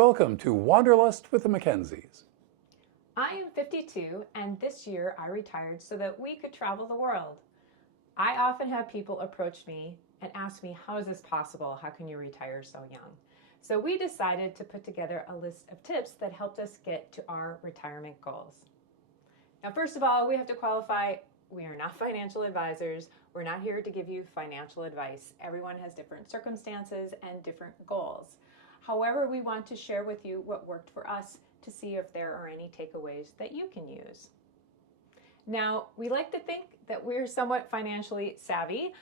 Welcome to Wanderlust with the Mackenzies. I am 52, and this year I retired so that we could travel the world. I often have people approach me and ask me, how is this possible? How can you retire so young? So we decided to put together a list of tips that helped us get to our retirement goals. Now, first of all, we have to qualify, we are not financial advisors. We're not here to give you financial advice. Everyone has different circumstances and different goals. However, we want to share with you what worked for us to see if there are any takeaways that you can use. Now, we like to think that we're somewhat financially savvy.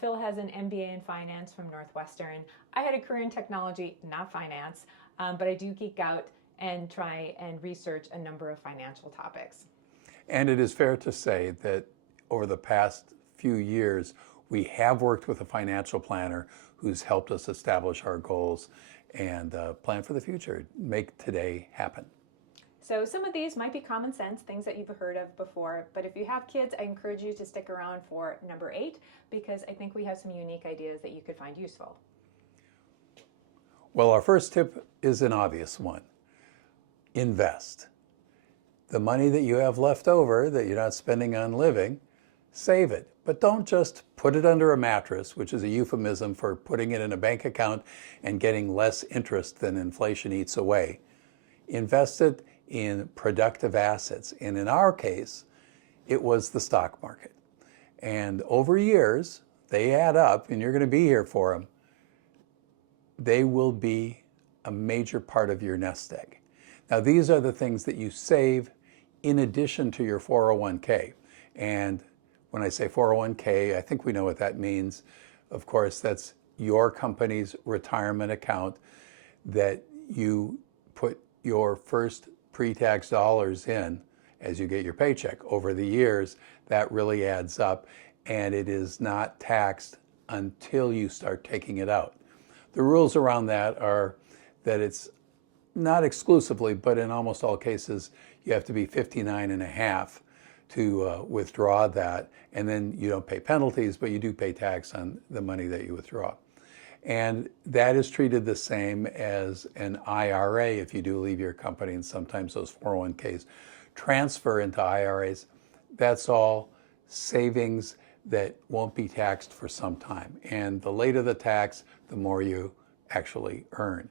Phil has an MBA in finance from Northwestern. I had a career in technology, not finance, but I do geek out and try and research a number of financial topics. And it is fair to say that over the past few years, we have worked with a financial planner who's helped us establish our goals and plan for the future, make today happen. So some of these might be common sense, things that you've heard of before, but if you have kids, I encourage you to stick around for number 8 because I think we have some unique ideas that you could find useful. Well, our first tip is an obvious one. Invest. The money that you have left over that you're not spending on living, save it. But don't just put it under a mattress, which is a euphemism for putting it in a bank account and getting less interest than inflation eats away. Invest it in productive assets. And in our case, it was the stock market. And over years, they add up, and you're going to be here for them. They will be a major part of your nest egg. Now, these are the things that you save in addition to your 401k. And when I say 401k, I think we know what that means. Of course, that's your company's retirement account that you put your first pre-tax dollars in as you get your paycheck. Over the years, that really adds up, and it is not taxed until you start taking it out. The rules around that are that it's not exclusively, but in almost all cases, you have to be 59 and a half to withdraw that, and then you don't pay penalties, but you do pay tax on the money that you withdraw. And that is treated the same as an IRA if you do leave your company, and sometimes those 401ks transfer into IRAs. That's all savings that won't be taxed for some time. And the later the tax, the more you actually earn.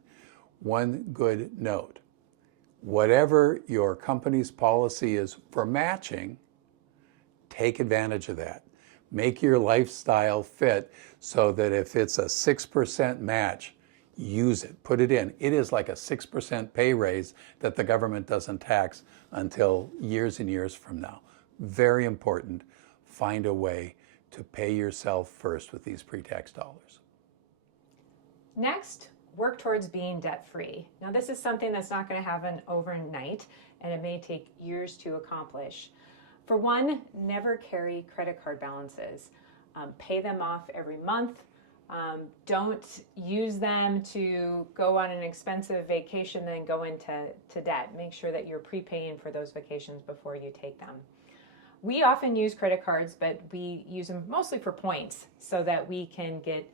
One good note, whatever your company's policy is for matching, take advantage of that. Make your lifestyle fit so that if it's a 6% match, use it, put it in. It is like a 6% pay raise that the government doesn't tax until years and years from now. Very important. Find a way to pay yourself first with these pre-tax dollars. Next, work towards being debt-free. Now, this is something that's not going to happen overnight, and it may take years to accomplish. For one, never carry credit card balances. Pay them off every month. Don't use them to go on an expensive vacation, then go into debt. Make sure that you're prepaying for those vacations before you take them. We often use credit cards, but we use them mostly for points so that we can get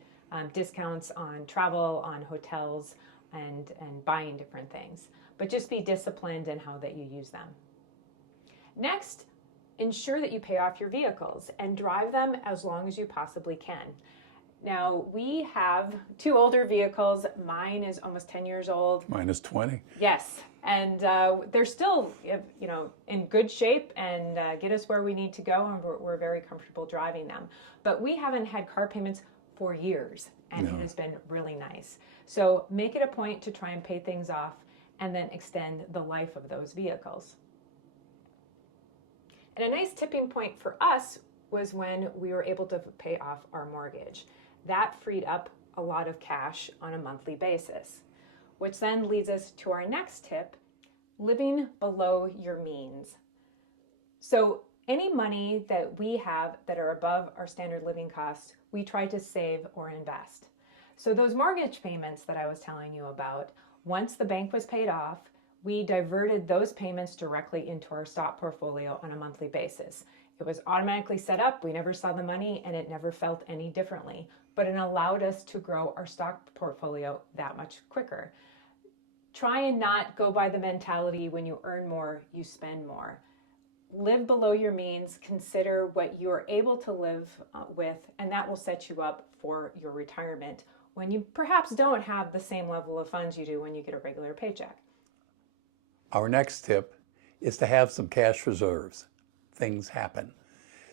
discounts on travel, on hotels, and buying different things. But just be disciplined in how that you use them. Next, ensure that you pay off your vehicles and drive them as long as you possibly can. Now, we have 2 older vehicles. Mine is almost 10 years old. Mine is 20. Yes, and they're still, in good shape and get us where we need to go, and we're very comfortable driving them. But we haven't had car payments for years, and It has been really nice. So make it a point to try and pay things off and then extend the life of those vehicles. And a nice tipping point for us was when we were able to pay off our mortgage. That freed up a lot of cash on a monthly basis, which then leads us to our next tip, living below your means. So any money that we have that are above our standard living costs, we try to save or invest. So those mortgage payments that I was telling you about, once the bank was paid off, we diverted those payments directly into our stock portfolio on a monthly basis. It was automatically set up. We never saw the money, and it never felt any differently, but it allowed us to grow our stock portfolio that much quicker. try and not go by the mentality when you earn more, you spend more. Live below your means, consider what you are able to live with, and that will set you up for your retirement when you perhaps don't have the same level of funds you do when you get a regular paycheck. Our next tip is to have some cash reserves. Things happen.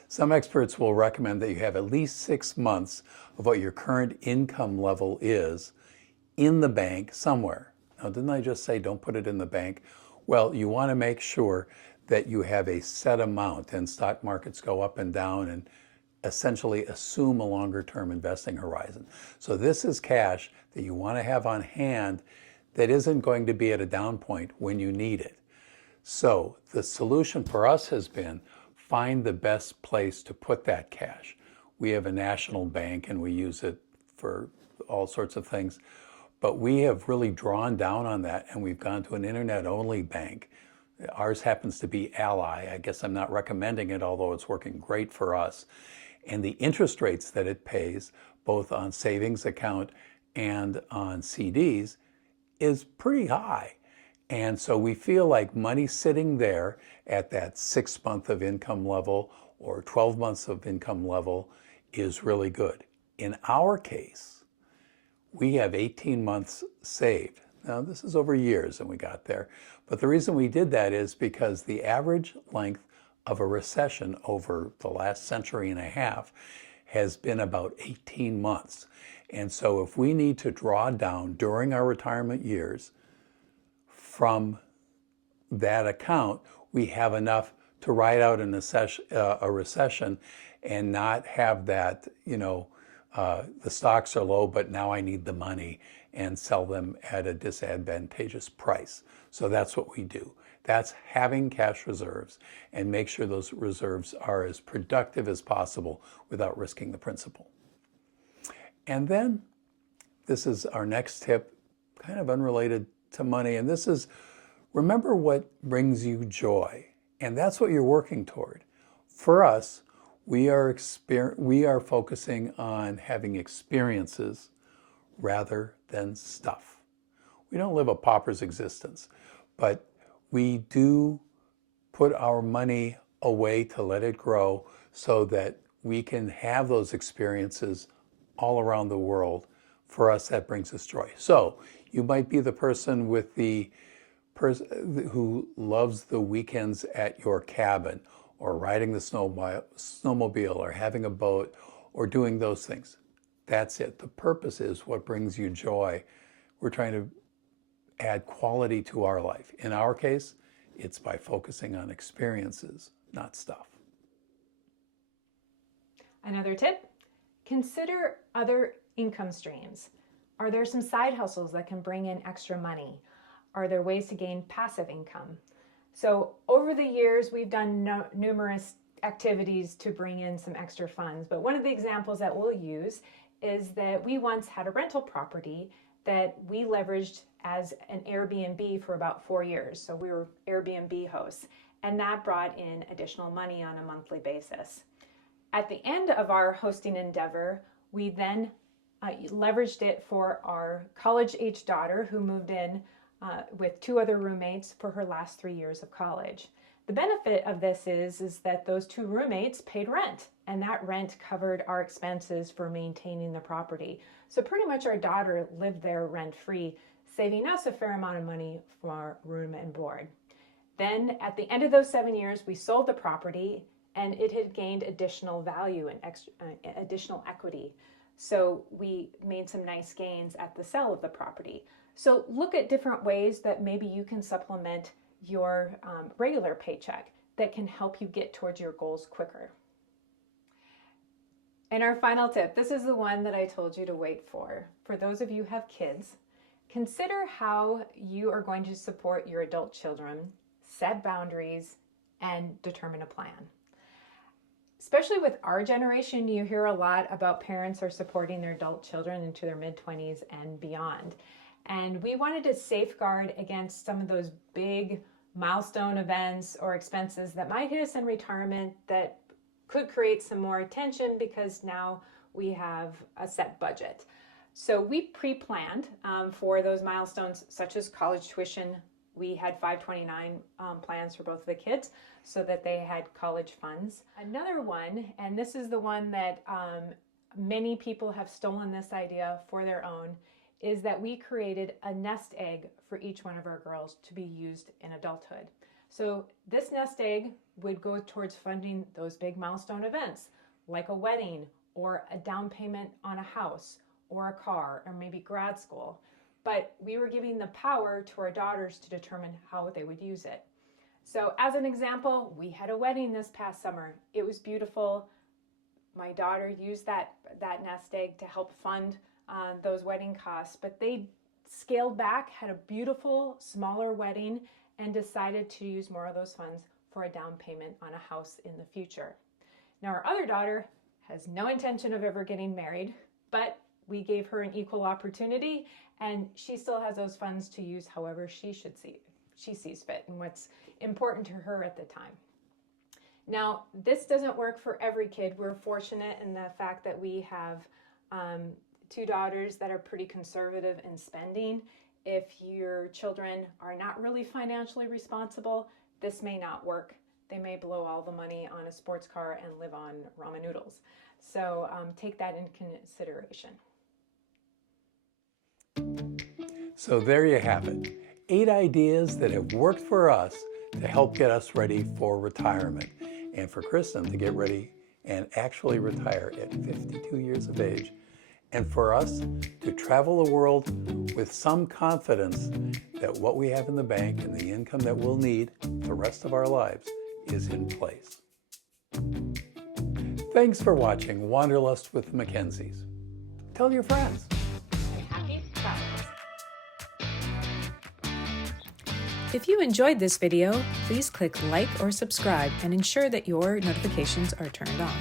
Some experts will recommend that you have at least 6 months of what your current income level is in the bank somewhere. Now, didn't I just say don't put it in the bank? Well, you want to make sure that you have a set amount, and stock markets go up and down, and essentially assume a longer term investing horizon. So this is cash that you want to have on hand that isn't going to be at a down point when you need it. So the solution for us has been find the best place to put that cash. We have a national bank and we use it for all sorts of things, but we have really drawn down on that and we've gone to an internet-only bank. Ours happens to be Ally. I guess I'm not recommending it, although it's working great for us. And the interest rates that it pays, both on savings account and on CDs, is pretty high. And so we feel like money sitting there at that 6 month of income level or 12 months of income level is really good. In our case, we have 18 months saved. Now, this is over years and we got there. But the reason we did that is because the average length of a recession over the last century and a half has been about 18 months. And so if we need to draw down during our retirement years from that account, we have enough to ride out a recession and not have that, the stocks are low, but now I need the money and sell them at a disadvantageous price. So that's what we do. That's having cash reserves and make sure those reserves are as productive as possible without risking the principal. And then this is our next tip, kind of unrelated to money. And this is, remember what brings you joy. And that's what you're working toward. For us, we are focusing on having experiences rather than stuff. We don't live a pauper's existence, but we do put our money away to let it grow so that we can have those experiences all around the world. For us, that brings us joy. So you might be the person with who loves the weekends at your cabin, or riding the snowmobile, or having a boat, or doing those things. That's it. The purpose is what brings you joy. We're trying to add quality to our life. In our case, it's by focusing on experiences, not stuff. Another tip, consider other income streams. Are there some side hustles that can bring in extra money? Are there ways to gain passive income? So over the years, we've done numerous activities to bring in some extra funds. But one of the examples that we'll use is that we once had a rental property that we leveraged as an Airbnb for about 4 years. So we were Airbnb hosts, and that brought in additional money on a monthly basis. At the end of our hosting endeavor, we then leveraged it for our college-age daughter who moved in with 2 other roommates for her last 3 years of college. The benefit of this is that those 2 roommates paid rent, and that rent covered our expenses for maintaining the property. So pretty much our daughter lived there rent-free, saving us a fair amount of money for our room and board. Then at the end of those 7 years, we sold the property and it had gained additional value and additional equity. So we made some nice gains at the sale of the property. So look at different ways that maybe you can supplement your regular paycheck that can help you get towards your goals quicker. And our final tip, this is the one that I told you to wait for. For those of you who have kids, consider how you are going to support your adult children, set boundaries, and determine a plan. Especially with our generation, you hear a lot about parents are supporting their adult children into their mid-20s and beyond. And we wanted to safeguard against some of those big milestone events or expenses that might hit us in retirement that could create some more tension because now we have a set budget. So we pre-planned for those milestones, such as college tuition. We had 529 plans for both of the kids so that they had college funds. Another one, and this is the one that many people have stolen this idea for their own, is that we created a nest egg for each one of our girls to be used in adulthood. So this nest egg would go towards funding those big milestone events, like a wedding or a down payment on a house or a car or maybe grad school. But we were giving the power to our daughters to determine how they would use it. So as an example, we had a wedding this past summer. It was beautiful. My daughter used that nest egg to help fund those wedding costs, but they scaled back, had a beautiful, smaller wedding, and decided to use more of those funds for a down payment on a house in the future. Now, our other daughter has no intention of ever getting married, but we gave her an equal opportunity, and she still has those funds to use however she sees fit and what's important to her at the time. Now, this doesn't work for every kid. We're fortunate in the fact that we have 2 daughters that are pretty conservative in spending. If your children are not really financially responsible, this may not work. They may blow all the money on a sports car and live on ramen noodles. So take that into consideration. So there you have it. 8 ideas that have worked for us to help get us ready for retirement, and for Kristin to get ready and actually retire at 52 years of age, and for us to travel the world with some confidence that what we have in the bank and the income that we'll need the rest of our lives is in place. Thanks for watching Wanderlust with the Mackenzies. Tell your friends. And happy travels. If you enjoyed this video, please click like or subscribe and ensure that your notifications are turned on.